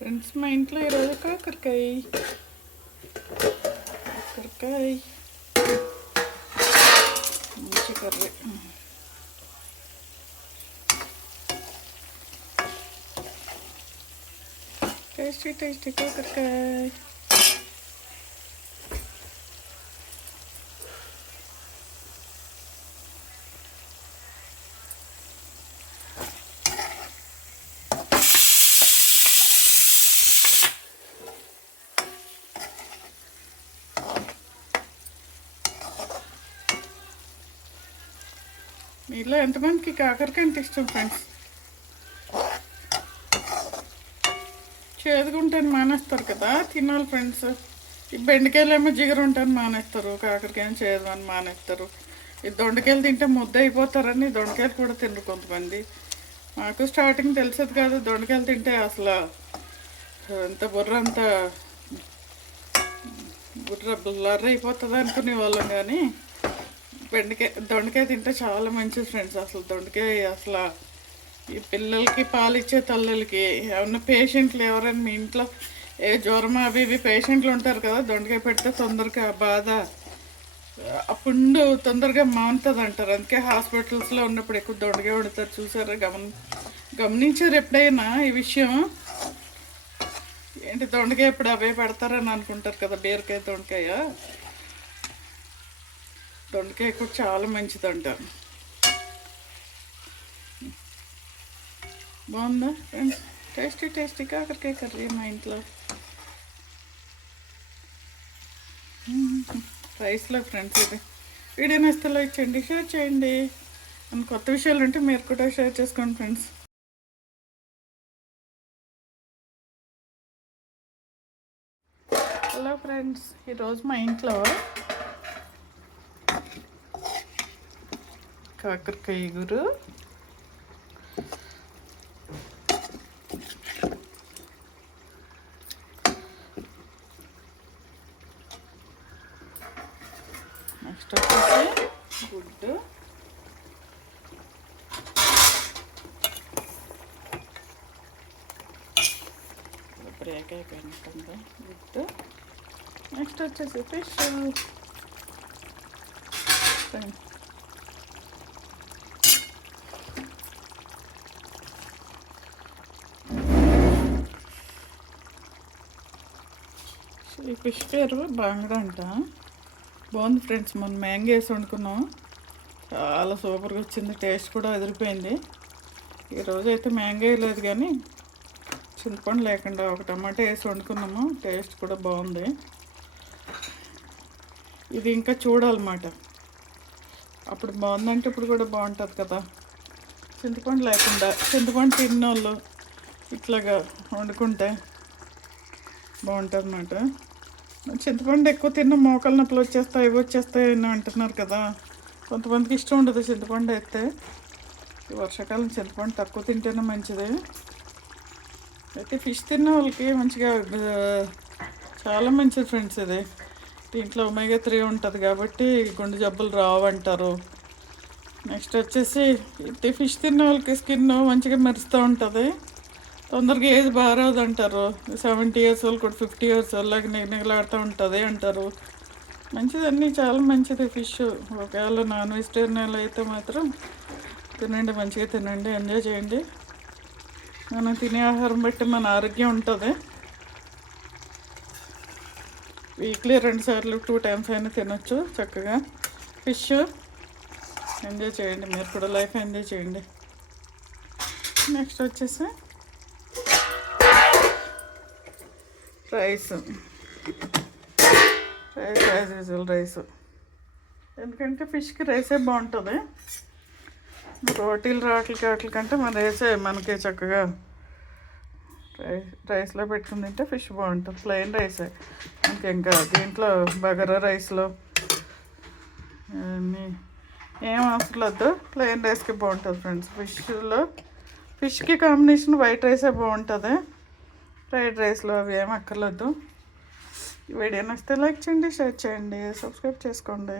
Friends మా ఇంట్లో ఈరోజు కాకరకాయ మంచి కర్రీ. టేస్టీ టేస్టీ కాకరకాయ. మీలో ఎంతమందికి కాకరకాయ అంటే ఇష్టం ఫ్రెండ్స్? చేదుగుంటాను మానేస్తారు కదా, తినాలి ఫ్రెండ్స్. ఈ బెండకాయలు ఏమో జిగురు ఉంటాను మానేస్తారు, కాకరకాయలు చేదు అని మానేస్తారు. ఈ దొండకాయలు తింటే ముద్ద అయిపోతారని దొండకాయలు కూడా తినరు కొంతమంది. మాకు స్టార్టింగ్ తెలిసేది కాదు, దొండకాయలు తింటే అసలు అంత బుర్ర బ్లర్ అయిపోతుంది అనుకునే వాళ్ళం. కానీ దొండకాయ తింటే చాలా మంచిది ఫ్రెండ్స్. అసలు దొండకాయ అసలు ఈ పిల్లలకి పాలు ఇచ్చే తల్లులకి, ఏమన్నా పేషెంట్లు ఎవరైనా మీ ఇంట్లో జ్వరం అవి ఇవి పేషెంట్లు ఉంటారు కదా, దొండకాయ పెడితే తొందరగా బాధ ఆ పుండు తొందరగా మానుతుంది అంటారు. అందుకే హాస్పిటల్స్లో ఉన్నప్పుడు ఎక్కువ దొండకాయ వండుతారు. చూసారా, గమనించారు ఎప్పుడైనా ఈ విషయం? ఏంటి దొండకాయ ఎప్పుడు అవే పెడతారని అనుకుంటారు కదా. బీరకాయ దొండకాయ కూడా చాలా మంచిదంట. బాగుందా ఫ్రెండ్స్? టేస్టీ కాకరకాయ కర్రీ మా ఇంట్లో రైస్లో ఫ్రెండ్స్. ఇది వీడియో నచ్చితే లైక్ చేయండి, షేర్ చేయండి. మన కొత్త విషయాలు ఉంటే మీరు కూడా షేర్ చేసుకోండి ఫ్రెండ్స్. హలో ఫ్రెండ్స్, ఈరోజు మా ఇంట్లో కాకరకాయ ఇగురు, నెక్స్ట్ వచ్చేసి గుడ్డు, బ్రేక్ అయిపోయినట్టుంది గుడ్డు. నెక్స్ట్ వచ్చేసి ఫిష్. ఈ ఫిష్ పేరు బాంగడ అంట. బాగుంది ఫ్రెండ్స్. మనం మ్యాంగో వేసి వండుకున్నాం, చాలా సూపర్గా వచ్చింది. టేస్ట్ కూడా ఎదిరిపోయింది. ఈరోజు అయితే మ్యాంగో లేదు కానీ చింతపండు లేకుండా ఒక టమాటా వేసి వండుకున్నాము. టేస్ట్ కూడా బాగుంది. ఇది ఇంకా చూడాలన్నమాట, అప్పుడు బాగుందంటే ఇప్పుడు కూడా బాగుంటుంది కదా. చింతపండు లేకుండా, చింతపండు తిన్నోళ్ళు ఇట్లాగా వండుకుంటే బాగుంటుంది అన్నమాట. చింతపండు ఎక్కువ తిన్న మోకాలు నొప్పులు వచ్చేస్తాయి, ఇవి వచ్చేస్తాయి అని అంటున్నారు కదా. కొంతమందికి ఇష్టం ఉండదు చింతపండు అయితే. ఈ వర్షాకాలం చింతపండు తక్కువ తింటేనే మంచిది. అయితే ఫిష్ తిన్న వాళ్ళకి మంచిగా చాలా మంచిది ఫ్రెండ్స్. ఇది దీంట్లో ఒమేగా 3 ఉంటుంది కాబట్టి గుండె జబ్బులు రావంటారు. నెక్స్ట్ వచ్చేసి ఫిష్ తిన్న వాళ్ళకి స్కిన్ మంచిగా మెరుస్తూ ఉంటుంది, తొందరగా ఏజ్ బారాదు అంటారు. 70 years వాళ్ళు కూడా 50 years వాళ్ళకి నిగలాడుతూ ఉంటుంది అంటారు. మంచిదన్నీ చాలా మంచిది ఫిష్. ఒకవేళ నాన్ వెజిటేరియన్ అయితే మాత్రం తినండి, మంచిగా తినండి, ఎంజాయ్ చేయండి. మనం తినే ఆహారం బట్టి మన ఆరోగ్యం ఉంటుంది. వీక్లీ 2 సార్లు 2 times అయినా తినొచ్చు చక్కగా ఫిష్. ఎంజాయ్ చేయండి, మీరు కూడా లైఫ్ ఎంజాయ్ చేయండి. నెక్స్ట్ వచ్చేసి రైస్ యాజ్ యూజువల్ రైస్. ఎందుకంటే ఫిష్కి రైసే బాగుంటుంది. రోటీలు రాట్లకి కంటే మన రైసే మనకి చక్కగా రైస్లో పెట్టుకుని తింటే ఫిష్ బాగుంటుంది. ప్లెయిన్ రైసే మనకి, ఇంకా దీంట్లో బగారా రైస్లో అన్నీ ఏం అవసరం లేదు, ప్లెయిన్ రైస్కి బాగుంటుంది ఫ్రెండ్స్. ఫిష్కి కాంబినేషన్ వైట్ రైసే బాగుంటుంది. ఫ్రైడ్ రైస్లో అవి ఏం అక్కర్లేదు. ఈ వీడియో నచ్చితే లైక్ చేయండి, షేర్ చేయండి, సబ్స్క్రైబ్ చేసుకోండి.